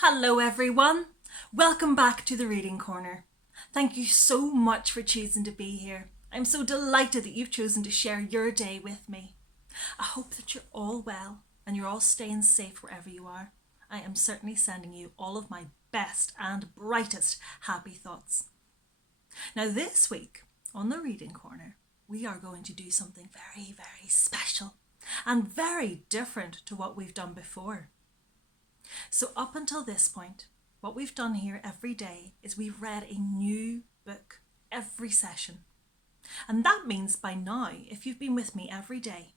Hello everyone, welcome back to the Reading Corner. Thank you so much for choosing to be here. I'm so delighted that you've chosen to share your day with me. I hope that you're all well and you're all staying safe wherever you are. I am certainly sending you all of my best and brightest happy thoughts. Now this week on the Reading Corner, we are going to do something very, very special and very different to what we've done before. So up until this point, what we've done here every day is we've read a new book every session. And that means by now, if you've been with me every day,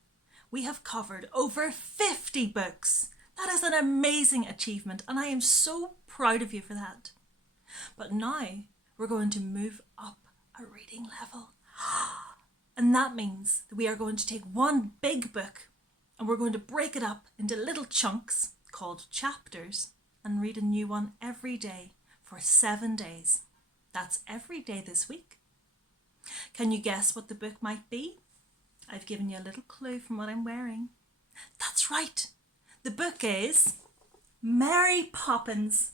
we have covered over 50 books. That is an amazing achievement and I am so proud of you for that. But now we're going to move up a reading level. And that means that we are going to take one big book and we're going to break it up into little chunks called chapters and read a new one every day for 7 days. That's every day this week. Can you guess what the book might be? I've given you a little clue from what I'm wearing. That's right. The book is Mary Poppins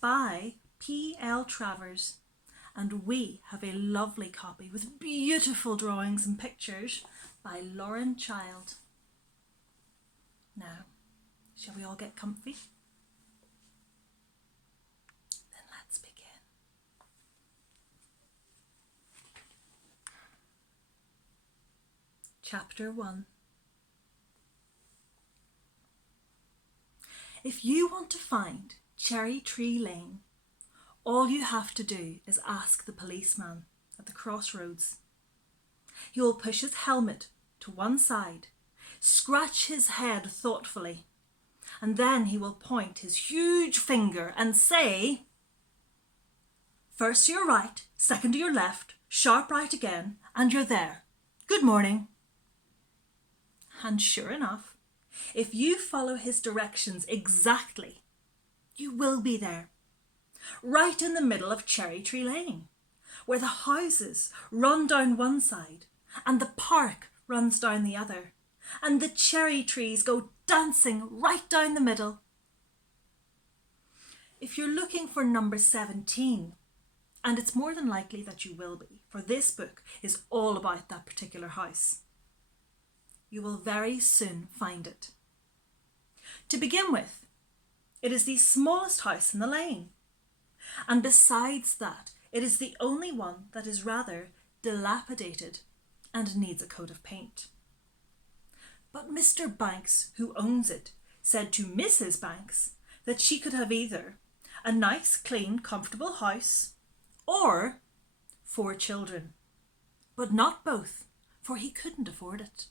by P.L. Travers. And we have a lovely copy with beautiful drawings and pictures by Lauren Child. Now, shall we all get comfy? Then let's begin. Chapter 1. If you want to find Cherry Tree Lane, all you have to do is ask the policeman at the crossroads. He will push his helmet to one side, scratch his head thoughtfully, and then he will point his huge finger and say, "First to your right, second to your left, sharp right again, and you're there. Good morning." And sure enough, if you follow his directions exactly, you will be there, right in the middle of Cherry Tree Lane, where the houses run down one side and the park runs down the other, and the cherry trees go dancing right down the middle. If you're looking for number 17, and it's more than likely that you will be, for this book is all about that particular house, you will very soon find it. To begin with, it is the smallest house in the lane, and besides that, it is the only one that is rather dilapidated and needs a coat of paint. But Mr. Banks, who owns it, said to Mrs. Banks that she could have either a nice, clean, comfortable house or 4 children, but not both, for he couldn't afford it.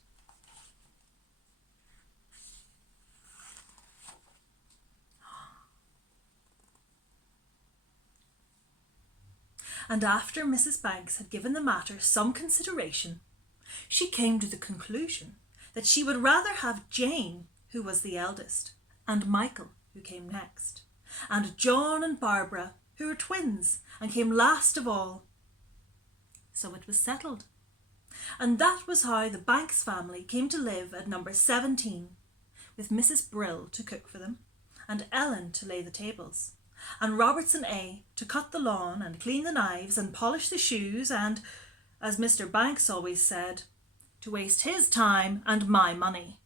And after Mrs. Banks had given the matter some consideration, she came to the conclusion that she would rather have Jane, who was the eldest, and Michael, who came next, and John and Barbara, who were twins and came last of all. So it was settled. And that was how the Banks family came to live at number 17, with Mrs. Brill to cook for them, and Ellen to lay the tables, and Robertson A. to cut the lawn and clean the knives and polish the shoes and, as Mr. Banks always said, to waste his time and my money.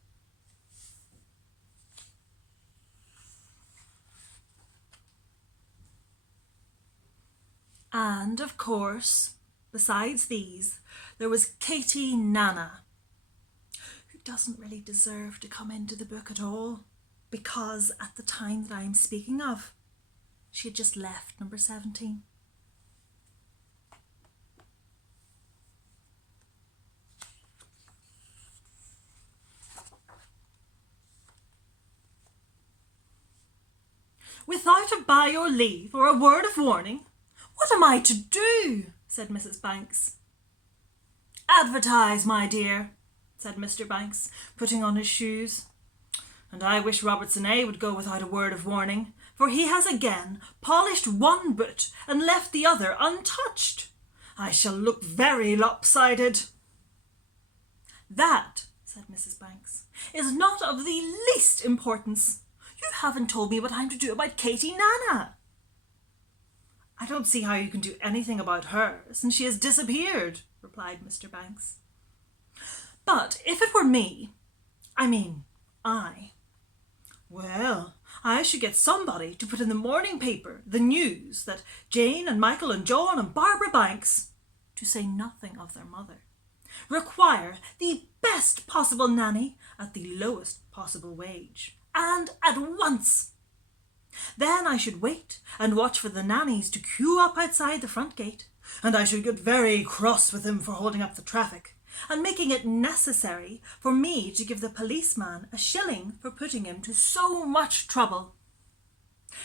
And of course, besides these, there was Katie Nana, who doesn't really deserve to come into the book at all, because at the time that I'm speaking of, she had just left number 17. "Without a by or leave or a word of warning, what am I to do?" said Mrs. Banks. "Advertise, my dear," said Mr. Banks, putting on his shoes. "And I wish Robertson A. would go without a word of warning, for he has again polished one boot and left the other untouched. I shall look very lopsided." "That," said Mrs. Banks, "is not of the least importance. You haven't told me what I'm to do about Katie Nana. I don't see how you can do anything about her since she has disappeared, replied Mr. Banks. But if it were me, well, I should get somebody to put in the morning paper the news that Jane and Michael and John and Barbara Banks, to say nothing of their mother, require the best possible nanny at the lowest possible wage, and at once. Then I should wait and watch for the nannies to queue up outside the front gate, and I should get very cross with him for holding up the traffic, and making it necessary for me to give the policeman a shilling for putting him to so much trouble.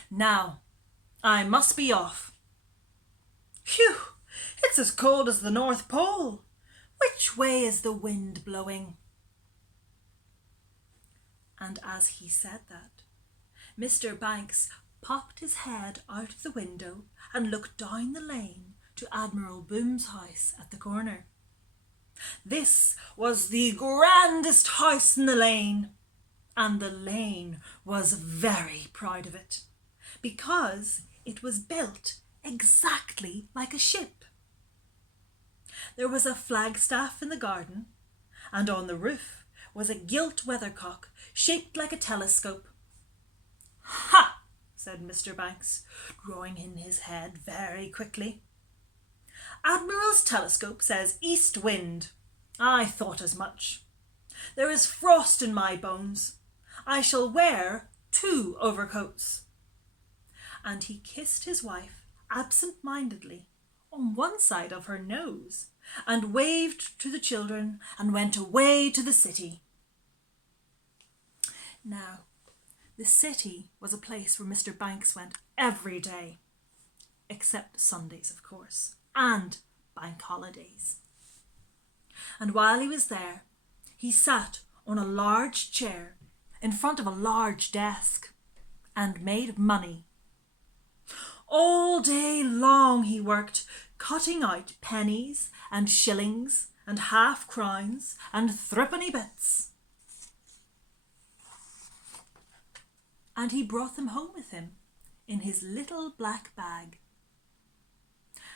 Now, I must be off. Phew, it's as cold as the North Pole. Which way is the wind blowing? And as he said that, Mr. Banks popped his head out of the window and looked down the lane to Admiral Boom's house at the corner. This was the grandest house in the lane, and the lane was very proud of it, because it was built exactly like a ship. There was a flagstaff in the garden, and on the roof was a gilt weathercock shaped like a telescope. Ha! Said Mr. Banks, drawing in his head very quickly. Admiral's telescope says east wind. I thought as much. There is frost in my bones. I shall wear 2 overcoats. And he kissed his wife absent-mindedly on one side of her nose, and waved to the children and went away to the city. Now, the city was a place where Mr. Banks went every day, except Sundays, of course, and bank holidays. And while he was there, he sat on a large chair in front of a large desk and made money. All day long he worked, cutting out pennies and shillings and half-crowns and threepenny bits. And he brought them home with him in his little black bag.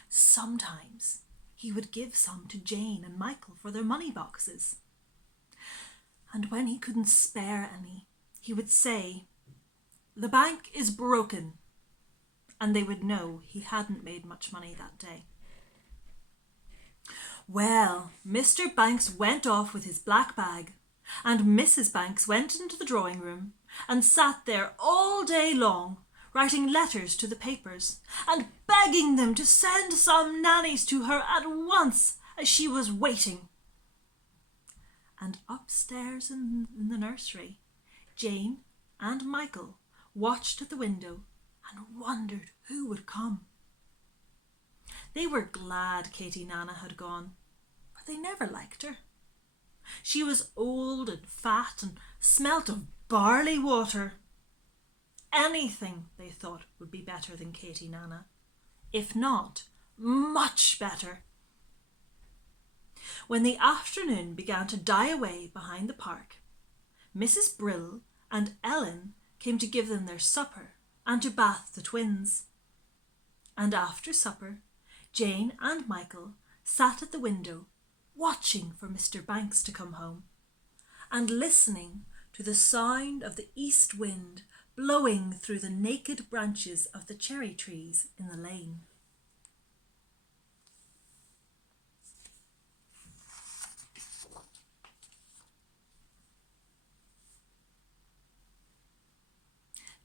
Sometimes he would give some to Jane and Michael for their money boxes. And when he couldn't spare any, he would say, "The bank is broken," and they would know he hadn't made much money that day. Well, Mr. Banks went off with his black bag, and Mrs. Banks went into the drawing room and sat there all day long, writing letters to the papers and begging them to send some nannies to her at once, as she was waiting. And upstairs in the nursery, Jane and Michael watched at the window and wondered who would come. They were glad Katie Nana had gone, for they never liked her. She was old and fat and smelt of barley water. Anything, they thought, would be better than Katie Nana, if not much better. When the afternoon began to die away behind the park, Mrs. Brill and Ellen came to give them their supper and to bath the twins. And after supper, Jane and Michael sat at the window, watching for Mr. Banks to come home, and listening to the sound of the east wind blowing through the naked branches of the cherry trees in the lane.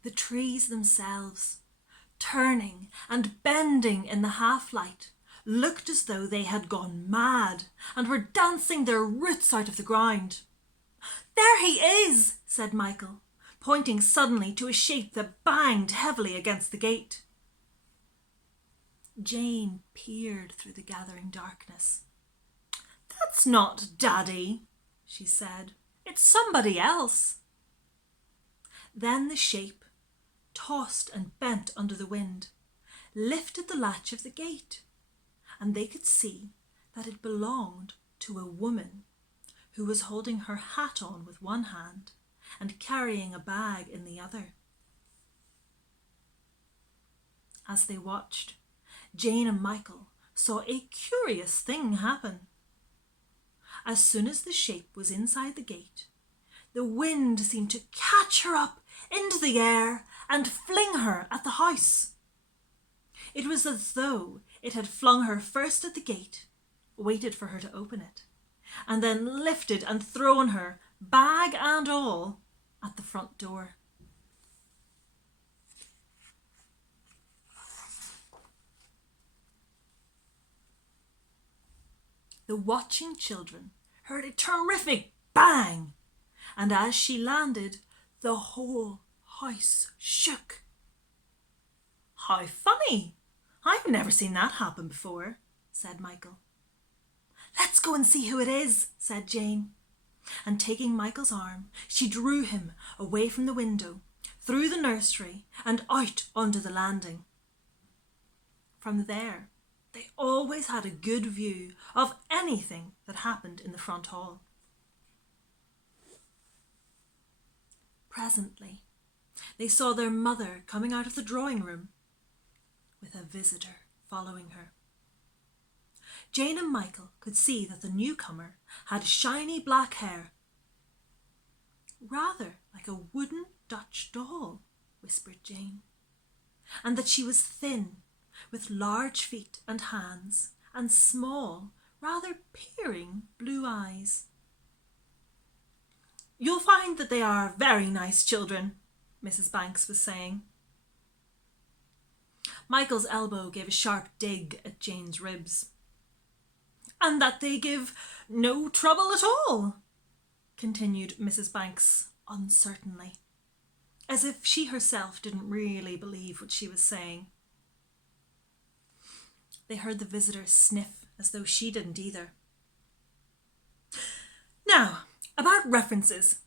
The trees themselves, turning and bending in the half-light, looked as though they had gone mad and were dancing their roots out of the ground. "There he is," said Michael, pointing suddenly to a shape that banged heavily against the gate. Jane peered through the gathering darkness. "That's not Daddy," she said. "It's somebody else." Then the shape, tossed and bent under the wind, lifted the latch of the gate, and they could see that it belonged to a woman who was holding her hat on with one hand and carrying a bag in the other. As they watched, Jane and Michael saw a curious thing happen. As soon as the shape was inside the gate, the wind seemed to catch her up into the air and fling her at the house. It was as though it had flung her first at the gate, waited for her to open it, and then lifted and thrown her, bag and all, at the front door. The watching children heard a terrific bang, and as she landed, the whole house shook. "How funny! I've never seen that happen before," said Michael. "Let's go and see who it is," said Jane. And taking Michael's arm, she drew him away from the window, through the nursery, and out onto the landing. From there, they always had a good view of anything that happened in the front hall. Presently, they saw their mother coming out of the drawing room, with a visitor following her. Jane and Michael could see that the newcomer had shiny black hair. "Rather like a wooden Dutch doll," whispered Jane, "and that she was thin, with large feet and hands, and small, rather peering blue eyes." "You'll find that they are very nice children," Mrs. Banks was saying. Michael's elbow gave a sharp dig at Jane's ribs. "And that they give no trouble at all," continued Mrs. Banks uncertainly, as if she herself didn't really believe what she was saying. They heard the visitor sniff as though she didn't either. "Now, about references,"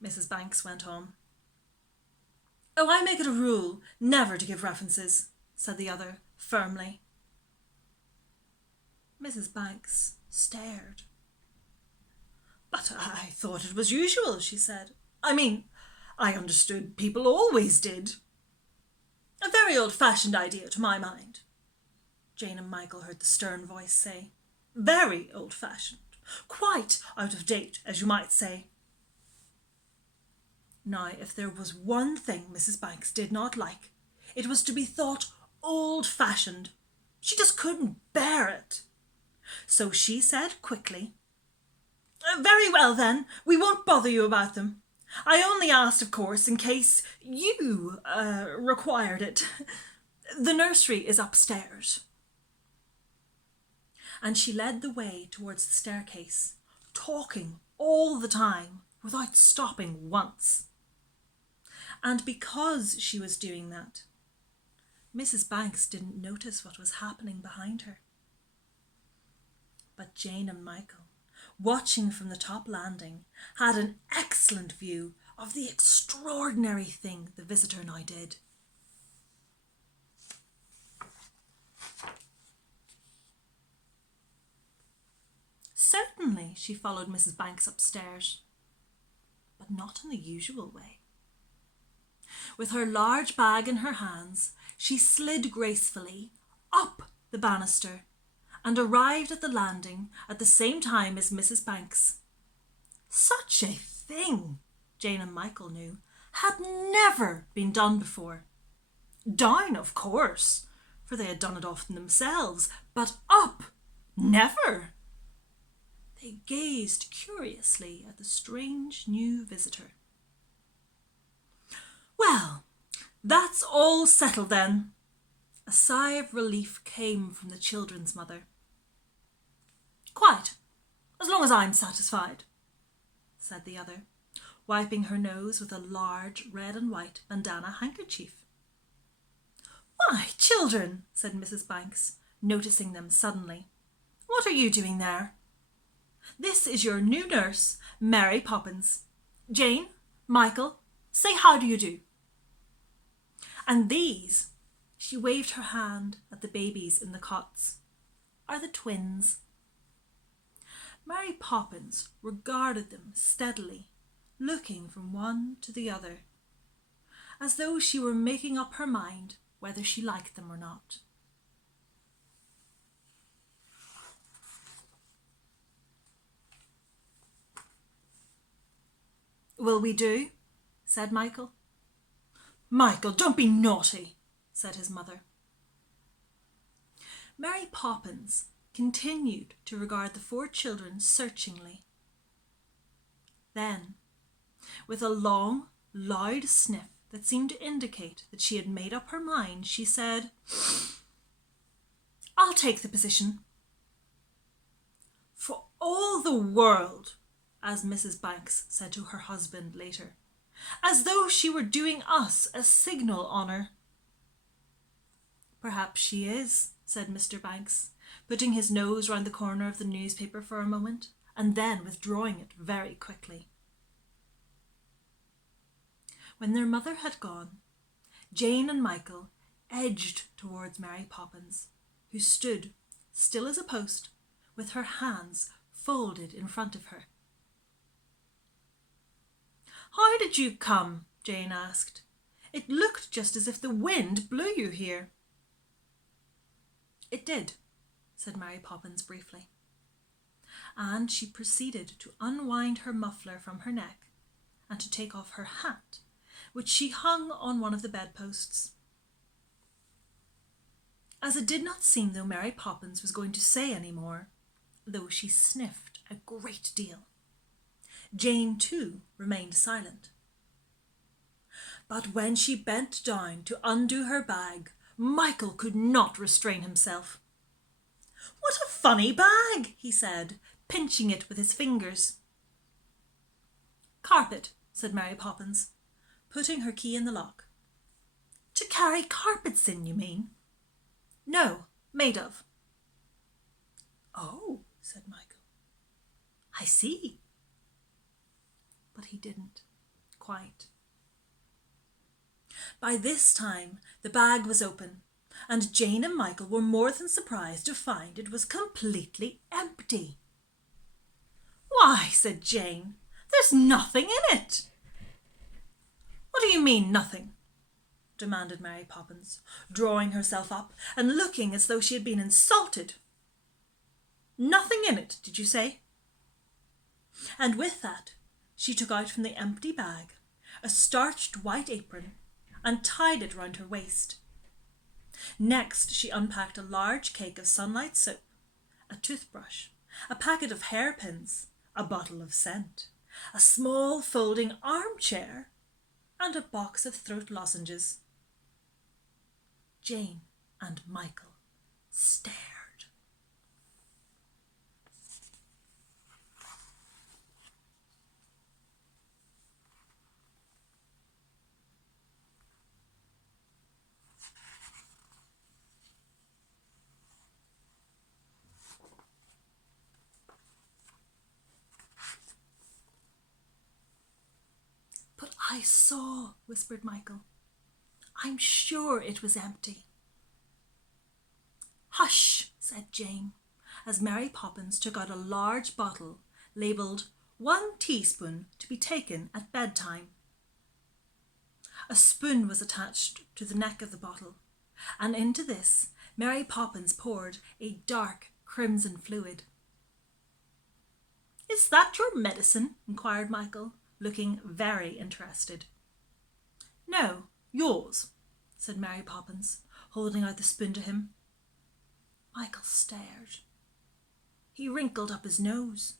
Mrs. Banks went on. "Oh, I make it a rule never to give references," said the other firmly. Mrs. Banks stared. "But I thought it was usual," she said. I understood people always did. A very old-fashioned idea to my mind." Jane and Michael heard the stern voice say. "Very old-fashioned. Quite out of date, as you might say." Now, if there was one thing Mrs. Banks did not like, it was to be thought old-fashioned. She just couldn't bear it. So she said quickly, "Very well then, we won't bother you about them. I only asked, of course, in case you required it. The nursery is upstairs." And she led the way towards the staircase, talking all the time without stopping once. And because she was doing that, Mrs. Banks didn't notice what was happening behind her. But Jane and Michael, watching from the top landing, had an excellent view of the extraordinary thing the visitor now did. Certainly she followed Mrs. Banks upstairs, but not in the usual way. With her large bag in her hands, she slid gracefully up the banister and arrived at the landing at the same time as Mrs. Banks. Such a thing, Jane and Michael knew, had never been done before. Down, of course, for they had done it often themselves, but up, never. They gazed curiously at the strange new visitor. "Well, that's all settled then." A sigh of relief came from the children's mother. "Quite, as long as I'm satisfied," said the other, wiping her nose with a large red and white bandana handkerchief. "Why, children," said Mrs. Banks, noticing them suddenly, "what are you doing there? This is your new nurse, Mary Poppins. Jane, Michael, say how do you do. And these," she waved her hand at the babies in the cots, "are the twins." Mary Poppins regarded them steadily, looking from one to the other, as though she were making up her mind whether she liked them or not. "Will we do?" said Michael. "Michael, don't be naughty," said his mother. Mary Poppins continued to regard the 4 children searchingly. Then, with a long, loud sniff that seemed to indicate that she had made up her mind, she said, "I'll take the position." "For all the world," as Mrs. Banks said to her husband later, "as though she were doing us a signal honour." "Perhaps she is," said Mr. Banks, putting his nose round the corner of the newspaper for a moment, and then withdrawing it very quickly. When their mother had gone, Jane and Michael edged towards Mary Poppins, who stood, still as a post, with her hands folded in front of her. "How did you come?" Jane asked. "It looked just as if the wind blew you here." "It did," said Mary Poppins briefly. And she proceeded to unwind her muffler from her neck and to take off her hat, which she hung on one of the bedposts. As it did not seem though Mary Poppins was going to say any more, though she sniffed a great deal, Jane too remained silent. But when she bent down to undo her bag, Michael could not restrain himself. "What a funny bag," he said, pinching it with his fingers. "Carpet," said Mary Poppins, putting her key in the lock. "To carry carpets in, you mean?" "No, made of." "Oh," said Michael. "I see." But he didn't quite. By this time the bag was open, and Jane and Michael were more than surprised to find it was completely empty. "Why," said Jane, "there's nothing in it." "What do you mean, nothing?" demanded Mary Poppins, drawing herself up and looking as though she had been insulted. "Nothing in it, did you say?" And with that she took out from the empty bag a starched white apron and tied it round her waist. Next she unpacked a large cake of Sunlight soap, a toothbrush, a packet of hairpins, a bottle of scent, a small folding armchair, and a box of throat lozenges. Jane and Michael stared. "But I saw," whispered Michael. "I'm sure it was empty." "Hush," said Jane, as Mary Poppins took out a large bottle labelled 1 teaspoon to be taken at bedtime. A spoon was attached to the neck of the bottle, and into this Mary Poppins poured a dark crimson fluid. "Is that your medicine?" inquired Michael, looking very interested. "No, yours," said Mary Poppins, holding out the spoon to him. Michael stared. He wrinkled up his nose.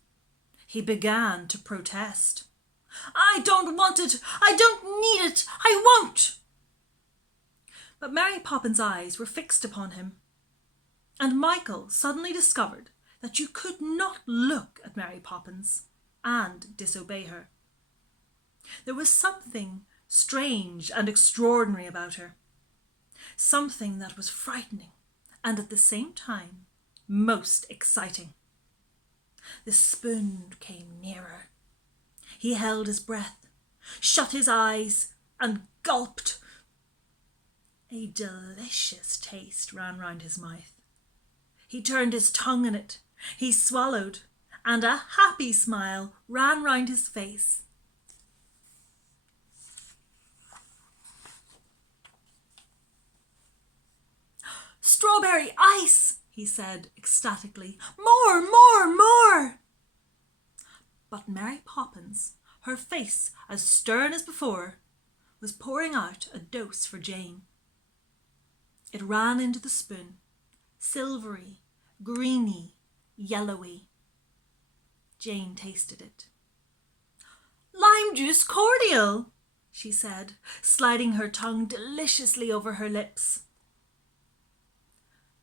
He began to protest. "I don't want it! I don't need it! I won't!" But Mary Poppins' eyes were fixed upon him, and Michael suddenly discovered that you could not look at Mary Poppins and disobey her. There was something strange and extraordinary about her, something that was frightening and at the same time most exciting. The spoon came nearer. He held his breath, shut his eyes, and gulped. A delicious taste ran round his mouth. He turned his tongue in it. He swallowed, and a happy smile ran round his face. strawberry ice, he said ecstatically. More, more, more! But Mary Poppins, her face as stern as before, was pouring out a dose for Jane. It ran into the spoon, silvery, greeny, yellowy. Jane tasted it. Lime juice cordial, she said, sliding her tongue deliciously over her lips.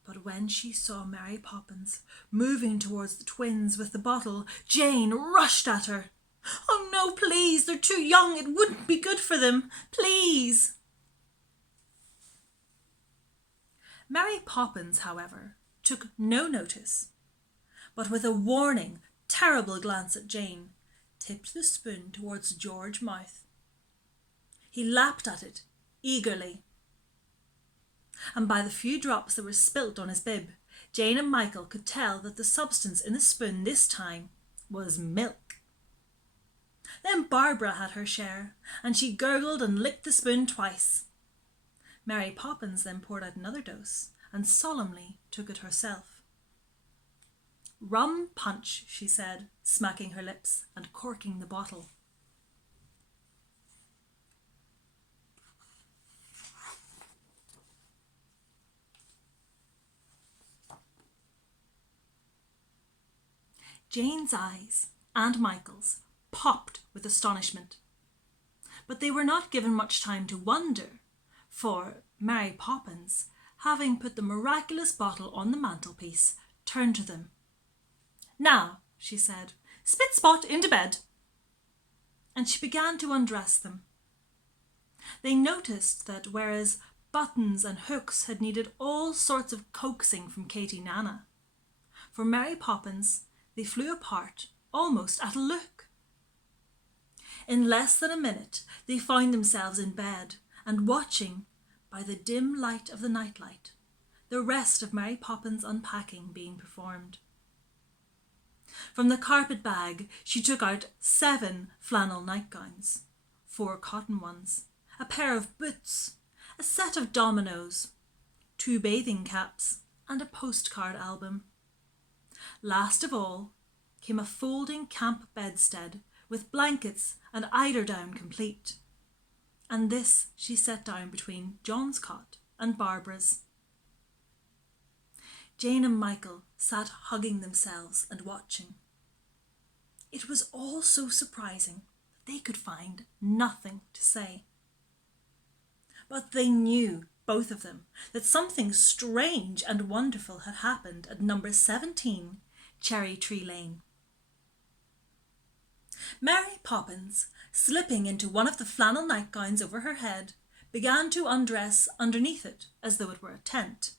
But when she saw Mary Poppins moving towards the twins with the bottle, Jane rushed at her. Oh no, please, they're too young. It wouldn't be good for them. Please. Mary Poppins, however, took no notice, but with a warning, terrible glance at Jane, tipped the spoon towards George's mouth. He lapped at it eagerly, and by the few drops that were spilt on his bib, Jane and Michael could tell that the substance in the spoon this time was milk. Then Barbara had her share, and she gurgled and licked the spoon twice. Mary Poppins then poured out another dose and solemnly took it herself. Rum punch, she said, smacking her lips and corking the bottle. Jane's eyes and Michael's popped with astonishment. But they were not given much time to wonder, for Mary Poppins, having put the miraculous bottle on the mantelpiece, turned to them. Now, she said, spit spot into bed. And she began to undress them. They noticed that whereas buttons and hooks had needed all sorts of coaxing from Katie Nana, for Mary Poppins they flew apart almost at a look. In less than a minute they found themselves in bed and watching, by the dim light of the nightlight, the rest of Mary Poppins' unpacking being performed. From the carpet bag she took out 7 flannel nightgowns, 4 cotton ones, a pair of boots, a set of dominoes, 2 bathing caps, and a postcard album. Last of all came a folding camp bedstead with blankets and eiderdown complete, and this she set down between John's cot and Barbara's. Jane and Michael sat hugging themselves and watching. It was all so surprising that they could find nothing to say. But they knew, both of them, that something strange and wonderful had happened at number 17, Cherry Tree Lane. Mary Poppins, slipping into one of the flannel nightgowns over her head, began to undress underneath it as though it were a tent.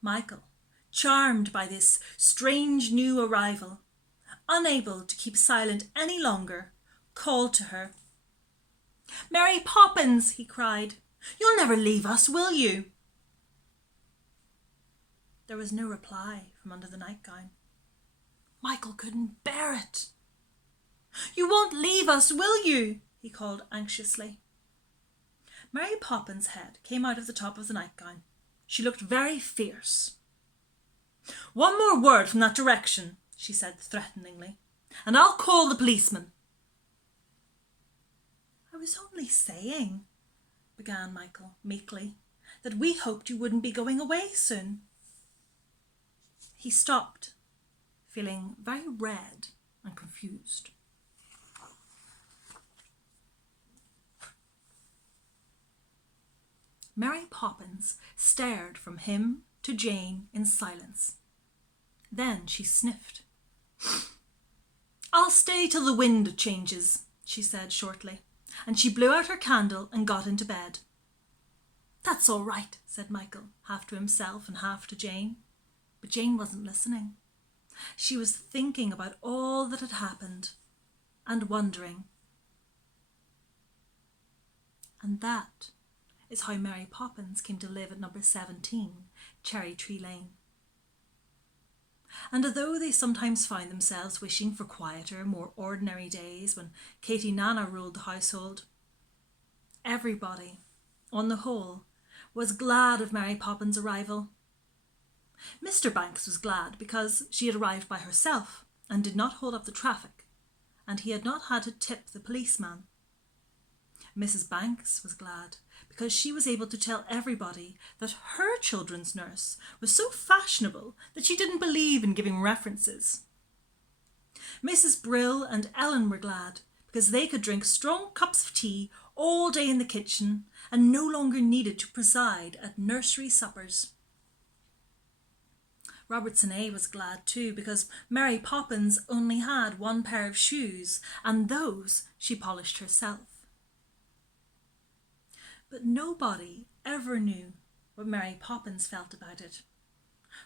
Michael, charmed by this strange new arrival, unable to keep silent any longer, called to her. "Mary Poppins," he cried, "you'll never leave us, will you?" There was no reply from under the nightgown. Michael couldn't bear it. "You won't leave us, will you?" he called anxiously. Mary Poppins' head came out of the top of the nightgown. She looked very fierce. "One more word from that direction," she said threateningly, "and I'll call the policeman." "I was only saying," began Michael meekly, "that we hoped you wouldn't be going away soon." He stopped, feeling very red and confused. Mary Poppins stared from him to Jane in silence. Then she sniffed. "I'll stay till the wind changes," she said shortly, and she blew out her candle and got into bed. "That's all right," said Michael, half to himself and half to Jane. But Jane wasn't listening. She was thinking about all that had happened and wondering. And that is how Mary Poppins came to live at number 17, Cherry Tree Lane. And although they sometimes found themselves wishing for quieter, more ordinary days when Katie Nana ruled the household, everybody, on the whole, was glad of Mary Poppins' arrival Mr. Banks was glad because she had arrived by herself and did not hold up the traffic, and he had not had to tip the policeman. Mrs. Banks was glad because she was able to tell everybody that her children's nurse was so fashionable that she didn't believe in giving references. Mrs. Brill and Ellen were glad because they could drink strong cups of tea all day in the kitchen and no longer needed to preside at nursery suppers. Robertson A was glad too because Mary Poppins only had one pair of shoes, and those she polished herself. But nobody ever knew what Mary Poppins felt about it,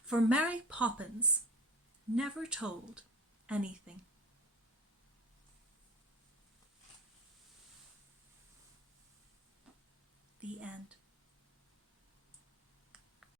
for Mary Poppins never told anything. The end.